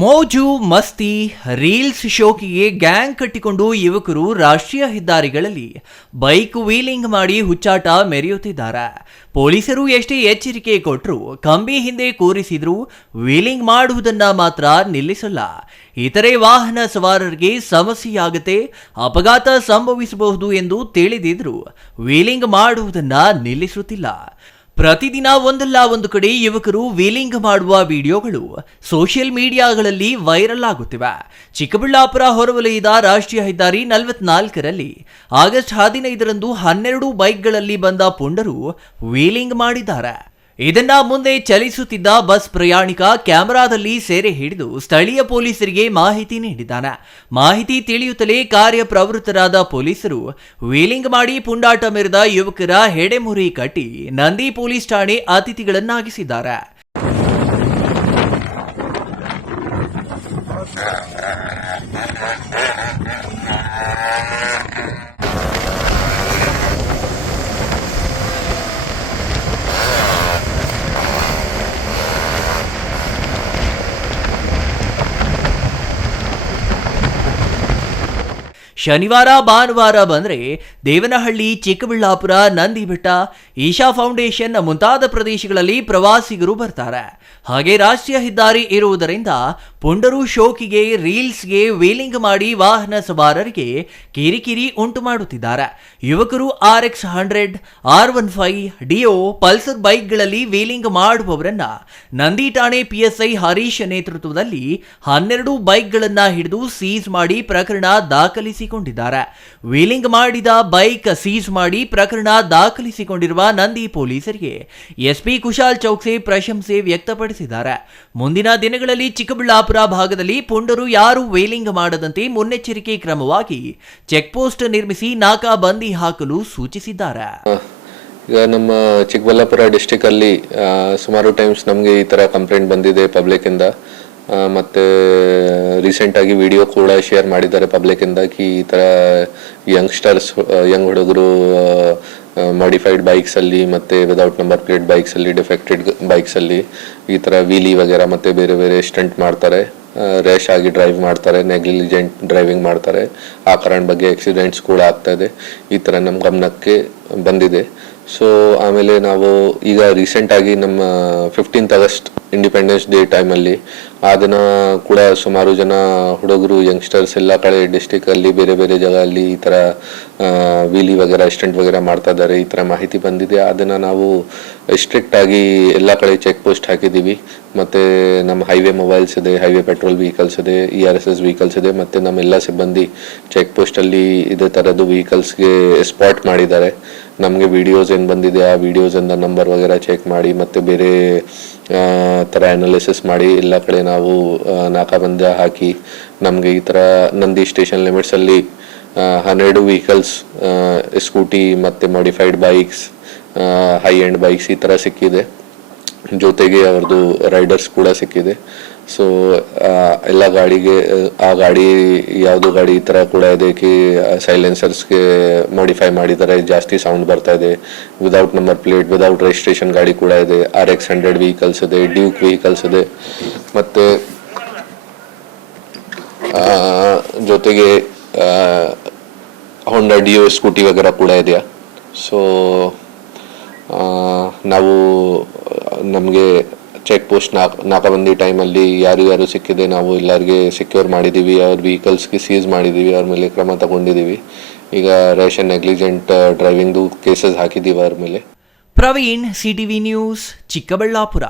ಮೋಜು ಮಸ್ತಿ reels ಶೋಕಿಗೆ gang ಕಟ್ಟಿಕೊಂಡು ಯುವಕರು ರಾಷ್ಟ್ರೀಯ ಹೆದ್ದಾರಿಗಳಲ್ಲಿ ಬೈಕ್ ವೀಲಿಂಗ್ ಮಾಡಿ ಹುಚ್ಚಾಟ ಮೆರೆಯುತ್ತಿದ್ದಾರೆ. ಪೊಲೀಸರು ಎಷ್ಟೇ ಎಚ್ಚರಿಕೆ ಕೊಟ್ಟರು, ಕಂಬಿ ಹಿಂದೆ ಕೂರಿಸಿದ್ರು ವೀಲಿಂಗ್ ಮಾಡುವುದನ್ನ ಮಾತ್ರ ನಿಲ್ಲಿಸಲ್ಲ. ಇತರೆ ವಾಹನ ಸವಾರರಿಗೆ ಸಮಸ್ಯೆಯಾಗುತ್ತೆ, ಅಪಘಾತ ಸಂಭವಿಸಬಹುದು ಎಂದು ತಿಳಿದಿದ್ರು ವೀಲಿಂಗ್ ಮಾಡುವುದನ್ನ ನಿಲ್ಲಿಸುತ್ತಿಲ್ಲ. ಪ್ರತಿದಿನ ಒಂದಲ್ಲ ಒಂದು ಕಡೆ ಯುವಕರು ವೀಲಿಂಗ್ ಮಾಡುವ ವಿಡಿಯೋಗಳು ಸೋಷಿಯಲ್ ಮೀಡಿಯಾಗಳಲ್ಲಿ ವೈರಲ್ ಆಗುತ್ತಿವೆ. ಚಿಕ್ಕಬಳ್ಳಾಪುರ ಹೊರವಲಯದ ರಾಷ್ಟ್ರೀಯ ಹೆದ್ದಾರಿ 44ರಲ್ಲಿ ಆಗಸ್ಟ್ 15ರಂದು 12 ಬೈಕ್ಗಳಲ್ಲಿ ಬಂದ ಪುಂಡರು ವೀಲಿಂಗ್ ಮಾಡಿದ್ದಾರೆ. ಇದನ್ನ ಮುಂದೆ ಚಲಿಸುತ್ತಿದ್ದ ಬಸ್ ಪ್ರಯಾಣಿಕ ಕ್ಯಾಮೆರಾದಲ್ಲಿ ಸೆರೆ ಹಿಡಿದು ಸ್ಥಳೀಯ ಪೊಲೀಸರಿಗೆ ಮಾಹಿತಿ ನೀಡಿದ್ದಾನೆ. ಮಾಹಿತಿ ತಿಳಿಯುತ್ತಲೇ ಕಾರ್ಯಪ್ರವೃತ್ತರಾದ ಪೊಲೀಸರು ವೀಲಿಂಗ್ ಮಾಡಿ ಪುಂಡಾಟ ಮೆರೆದ ಯುವಕರ ಹೆಡೆಮುರಿ ಕಟ್ಟಿ ನಂದಿ ಪೊಲೀಸ್ ಠಾಣೆ ಅತಿಥಿಗಳನ್ನಾಗಿಸಿದ್ದಾರೆ. ಶನಿವಾರ ಭಾನುವಾರ ಬಂದರೆ ದೇವನಹಳ್ಳಿ, ಚಿಕ್ಕಬಳ್ಳಾಪುರ, ನಂದಿಬೆಟ್ಟ, ಈಶಾ ಫೌಂಡೇಶನ್ ಮುಂತಾದ ಪ್ರದೇಶಗಳಲ್ಲಿ ಪ್ರವಾಸಿಗರು ಬರ್ತಾರೆ. ಹಾಗೆ ರಾಷ್ಟ್ರೀಯ ಹೆದ್ದಾರಿ ಇರುವುದರಿಂದ ಪುಂಡರು ಶೋಕಿಗೆ, ರೀಲ್ಸ್ಗೆ ವೀಲಿಂಗ್ ಮಾಡಿ ವಾಹನ ಸವಾರರಿಗೆ ಕಿರಿಕಿರಿ ಉಂಟು ಮಾಡುತ್ತಿದ್ದಾರೆ. ಯುವಕರು RX 100, R15, ಡಿಯೋ, ಪಲ್ಸರ್ ಬೈಕ್ಗಳಲ್ಲಿ ವೀಲಿಂಗ್ ಮಾಡುವವರನ್ನ ನಂದಿ ಠಾಣೆ PSI ಹರೀಶ್ ನೇತೃತ್ವದಲ್ಲಿ 12 ಬೈಕ್ಗಳನ್ನ ಹಿಡಿದು ಸೀಸ್ ಮಾಡಿ ಪ್ರಕರಣ ದಾಖಲಿಸಿಕೊಂಡಿದ್ದಾರೆ. ವೀಲಿಂಗ್ ಮಾಡಿದ ಬೈಕ್ ಸೀಸ್ ಮಾಡಿ ಪ್ರಕರಣ ದಾಖಲಿಸಿಕೊಂಡಿರುವ ನಂದಿ ಪೊಲೀಸರಿಗೆ SP ಕುಶಾಲ್ ಚೌಕ್ಸೆ ಪ್ರಶಂಸೆ ವ್ಯಕ್ತಪಡಿಸಿದ್ದಾರೆ. ಮುಂದಿನ ದಿನಗಳಲ್ಲಿ ಚಿಕ್ಕಬಳ್ಳಾಪುರ ಭಾಗದಲ್ಲಿ ಪುಂಡರು ಯಾರು ವೀಲಿಂಗ್ ಮಾಡದಂತೆ ಮುನ್ನೆಚ್ಚರಿಕೆ ಕ್ರಮವಾಗಿ ಚೆಕ್ ಪೋಸ್ಟ್ ನಿರ್ಮಿಸಿ ನಾಕಾ ಬಂದಿ ಹಾಕಲು ಸೂಚಿಸಿದ್ದಾರೆ. ಈಗ ನಮ್ಮ ಚಿಕ್ಕಬಳ್ಳಾಪುರ ಡಿಸ್ಟಿಕ್ ಅಲ್ಲಿ ಸುಮಾರು ಟೈಮ್ಸ್ ನಮಗೆ ಈ ತರ ಕಂಪ್ಲೇಂಟ್ ಬಂದಿದೆ ಪಬ್ಲಿಕ್ ಇಂದ. ಮತ್ತೆ ರೀಸೆಂಟ್ ಆಗಿ ವಿಡಿಯೋ ಕೂಡ ಶೇರ್ ಮಾಡಿದ್ದಾರೆ ಪಬ್ಲಿಕ್ ಇಂದ ಈ ತರ ಯಂಗ್ ಹುಡುಗರು ಮಾಡಿಫೈಡ್ ಬೈಕ್ಸ್ ಅಲ್ಲಿ ಮತ್ತೆ ವಿದೌಟ್ ನಂಬರ್ ಪ್ಲೇಟ್ ಬೈಕ್ಸ್ ಅಲ್ಲಿ, ಡಿಫೆಕ್ಟೆಡ್ ಬೈಕ್ಸ್ ಅಲ್ಲಿ ಈ ತರ ವೀಲಿ ವಗೇರಾ ಮತ್ತೆ ಬೇರೆ ಬೇರೆ ಸ್ಟಂಟ್ ಮಾಡ್ತಾರೆ, ರ್ಯಾಶ್ ಆಗಿ ಡ್ರೈವ್ ಮಾಡ್ತಾರೆ, ನೆಗ್ಲಿಜೆಂಟ್ ಡ್ರೈವಿಂಗ್ ಮಾಡ್ತಾರೆ. ಆ ಕಾರಣ ಬಗ್ಗೆ ಆಕ್ಸಿಡೆಂಟ್ಸ್ ಕೂಡ ಆಗ್ತಾ ಇದೆ. ಈ ತರ ನಮ್ಮ ಗಮನಕ್ಕೆ ಬಂದಿದೆ. ಸೊ ಆಮೇಲೆ ನಾವು ಈಗ ರೀಸೆಂಟ್ ಆಗಿ ನಮ್ಮ 15th ಆಗಸ್ಟ್ ಇಂಡಿಪೆಂಡೆನ್ಸ್ ಡೇ ಟೈಮಲ್ಲಿ ಆ ದಿನ ಕೂಡ ಸುಮಾರು ಜನ ಹುಡುಗರು, ಯಂಗ್ಸ್ಟರ್ಸ್ ಎಲ್ಲ ಕಡೆ ಡಿಸ್ಟಿಕ್ ಅಲ್ಲಿ ಬೇರೆ ಬೇರೆ ಜಾಗ ಅಲ್ಲಿ ಈ ತರ ವೀಲಿ ವಗೇರಾ ಸ್ಟಂಟ್ ವಗೇರಾ ಮಾಡ್ತಾ ಇದ್ದಾರೆ. ಈ ತರ ಮಾಹಿತಿ ಬಂದಿದೆ. ಅದನ್ನ ನಾವು ಸ್ಟ್ರಿಕ್ಟ್ ಆಗಿ ಎಲ್ಲ ಕಡೆ ಚೆಕ್ ಪೋಸ್ಟ್ ಹಾಕಿದೀವಿ. ಮತ್ತೆ ನಮ್ಮ ಹೈವೇ ಮೊಬೈಲ್ಸ್ ಇದೆ, ಹೈವೇ ಪೆಟ್ರೋಲ್ ವೆಹಿಕಲ್ಸ್ ಇದೆ, ERSS ವೆಹಿಕಲ್ಸ್ ಇದೆ. ಮತ್ತೆ ನಮ್ಮೆಲ್ಲ ಸಿಬ್ಬಂದಿ ಚೆಕ್ ಪೋಸ್ಟ್ ಅಲ್ಲಿ ಇದೇ ತರದ್ದು ವೆಹಿಕಲ್ಸ್ಗೆ ಸ್ಪಾಟ್ ಮಾಡಿದ್ದಾರೆ. ನಮಗೆ ವಿಡಿಯೋಸ್ ಏನು ಬಂದಿದೆ ಆ ವಿಡಿಯೋಸ್ ಇಂದ ನಂಬರ್ ವಗೇರಾ ಚೆಕ್ ಮಾಡಿ ಮತ್ತೆ ಬೇರೆ ತರ ಅನಾಲಿಸಿಸ್ ಮಾಡಿ ಎಲ್ಲ ಕಡೆ ನಾವು ನಾಕಾಬಂದಿ ಹಾಕಿ ನಮಗೆ ಈ ತರ ನಂದಿ ಸ್ಟೇಷನ್ ಲಿಮಿಟ್ಸ್ ಅಲ್ಲಿ 12 ವೆಹಿಕಲ್ಸ್, ಸ್ಕೂಟಿ ಮತ್ತೆ modified bikes, high end bikes ಈ ತರ ಸಿಕ್ಕಿದೆ. ಜೊತೆಗೆ ಅವ್ರದ್ದು ರೈಡರ್ಸ್ ಕೂಡ ಸಿಕ್ಕಿದೆ. ಸೊ ಎಲ್ಲ ಗಾಡಿಗೆ ಆ ಗಾಡಿ ಯಾವುದು ಗಾಡಿ ಈ ತರ ಕೂಡ ಇದೆ ಕಿ ಸೈಲೆನ್ಸರ್ಸ್ಗೆ ಮಾಡಿಫೈ ಮಾಡಿದ್ದಾರೆ, ಜಾಸ್ತಿ ಸೌಂಡ್ ಬರ್ತಾ ಇದೆ. Without number plate, without registration ಗಾಡಿ ಕೂಡ ಇದೆ. RX 100 ವೆಹಿಕಲ್ಸ್ ಇದೆ, ಡ್ಯೂಕ್ ವೆಹಿಕಲ್ಸ್ ಇದೆ. ಮತ್ತೆ ಜೊತೆಗೆ ಹೋಂಡಾ ಡಿಯೋ ಸ್ಕೂಟಿ ವಗೇರಾ ಕೂಡ ಇದೆಯಾ. ಸೊ ನಾವು ನಮಗೆ ಚೆಕ್ ಪೋಸ್ಟ್ ನಾಕಾಬಂದಿ ಟೈಮಲ್ಲಿ ಯಾರು ಸಿಕ್ಕಿದೆ ನಾವು ಎಲ್ಲರಿಗೆ ಸೆಕ್ಯೂರ್ ಮಾಡಿದ್ದೀವಿ. ಅವ್ರ ವೆಹಿಕಲ್ಸ್ಗೆ ಸೀಸ್ ಮಾಡಿದ್ದೀವಿ, ಅವ್ರ ಮೇಲೆ ಕ್ರಮ ತಗೊಂಡಿದ್ದೀವಿ. ಈಗ ರ್ಯಾಶ್ ಅಂಡ್ ನೆಗ್ಲಿಜೆಂಟ್ ಡ್ರೈವಿಂಗ್ದು ಕೇಸಸ್ ಹಾಕಿದ್ದೀವಿ ಅವ್ರ ಮೇಲೆ. Praveen, CTV news, Chikkaballapur.